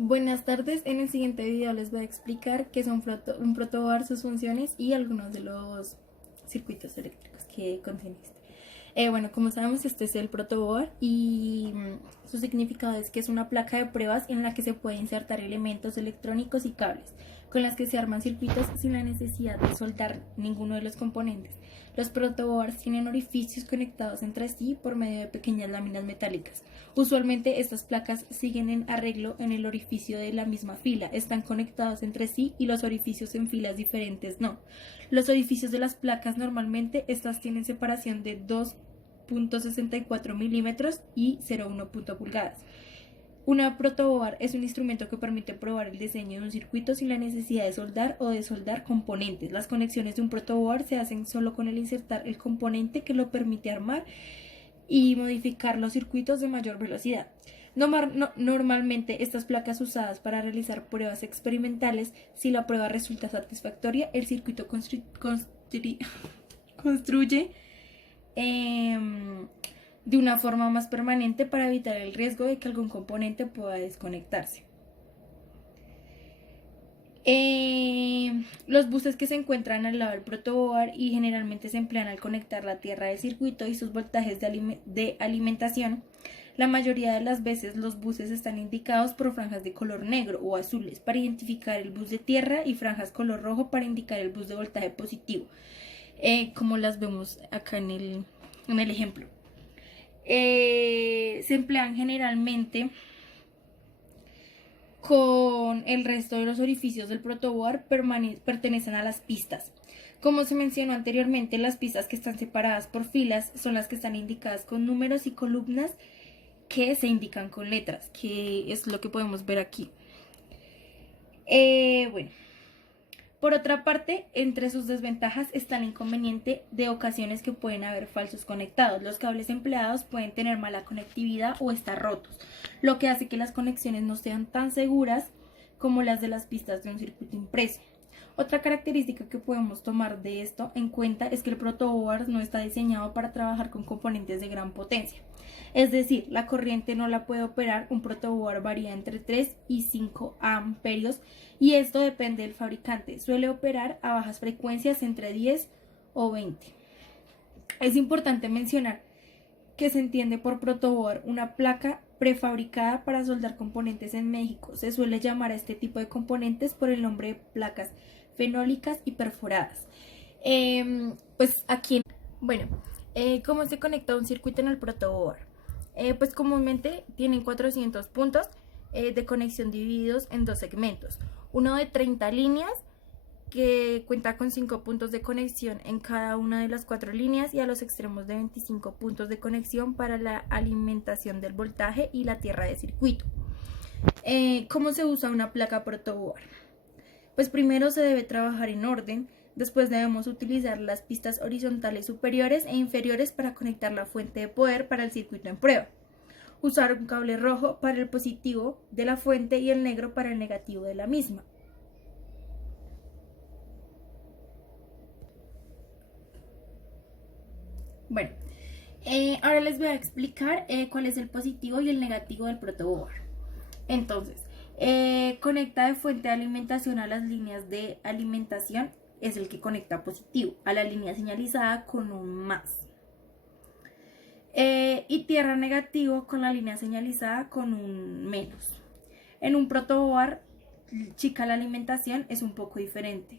Buenas tardes, en el siguiente video les voy a explicar qué es un protoboard, sus funciones y algunos de los circuitos eléctricos que contiene este. Bueno, como sabemos, este es el protoboard y su significado es que es una placa de pruebas en la que se puede insertar elementos electrónicos y cables, con las que se arman circuitos sin la necesidad de soldar ninguno de los componentes. Los protoboards tienen orificios conectados entre sí por medio de pequeñas láminas metálicas. Usualmente estas placas siguen en arreglo en el orificio de la misma fila, están conectados entre sí y los orificios en filas diferentes no. Los orificios de las placas normalmente estas tienen separación de 2.64 milímetros y 0.1 pulgadas. Una protoboard es un instrumento que permite probar el diseño de un circuito sin la necesidad de soldar o desoldar componentes. Las conexiones de un protoboard se hacen solo con el insertar el componente que lo permite armar y modificar los circuitos de mayor velocidad. Normalmente estas placas usadas para realizar pruebas experimentales, si la prueba resulta satisfactoria, el circuito construye de una forma más permanente para evitar el riesgo de que algún componente pueda desconectarse. Los buses que se encuentran al lado del protoboard y generalmente se emplean al conectar la tierra del circuito y sus voltajes de alimentación. La mayoría de las veces los buses están indicados por franjas de color negro o azules para identificar el bus de tierra y franjas color rojo para indicar el bus de voltaje positivo, como las vemos acá en el ejemplo. Se emplean generalmente con el resto de los orificios del protoboard pertenecen a las pistas. Como se mencionó anteriormente, las pistas que están separadas por filas son las que están indicadas con números y columnas que se indican con letras, que es lo que podemos ver aquí. Bueno. Por otra parte, entre sus desventajas está el inconveniente de ocasiones que pueden haber falsos conectados. Los cables empleados pueden tener mala conectividad o estar rotos, lo que hace que las conexiones no sean tan seguras como las de las pistas de un circuito impreso. Otra característica que podemos tomar de esto en cuenta es que el protoboard no está diseñado para trabajar con componentes de gran potencia. Es decir, la corriente no la puede operar. Un protoboard varía entre 3 y 5 amperios y esto depende del fabricante. Suele operar a bajas frecuencias entre 10 o 20. Es importante mencionar que se entiende por protoboard una placa prefabricada para soldar componentes en México. Se suele llamar a este tipo de componentes por el nombre de placas fenólicas y perforadas. Pues aquí, bueno, ¿cómo se conecta un circuito en el protoboard? Pues comúnmente tienen 400 puntos de conexión divididos en dos segmentos. Uno de 30 líneas que cuenta con 5 puntos de conexión en cada una de las 4 líneas y a los extremos de 25 puntos de conexión para la alimentación del voltaje y la tierra de circuito. ¿Cómo se usa una placa protoboard? Pues primero se debe trabajar en orden, después debemos utilizar las pistas horizontales superiores e inferiores para conectar la fuente de poder para el circuito en prueba. Usar un cable rojo para el positivo de la fuente y el negro para el negativo de la misma. Bueno, ahora les voy a explicar cuál es el positivo y el negativo del protoboard. Entonces, conecta de fuente de alimentación a las líneas de alimentación es el que conecta positivo, a la línea señalizada con un más. Y tierra negativo con la línea señalizada con un menos. En un protoboard chica la alimentación es un poco diferente.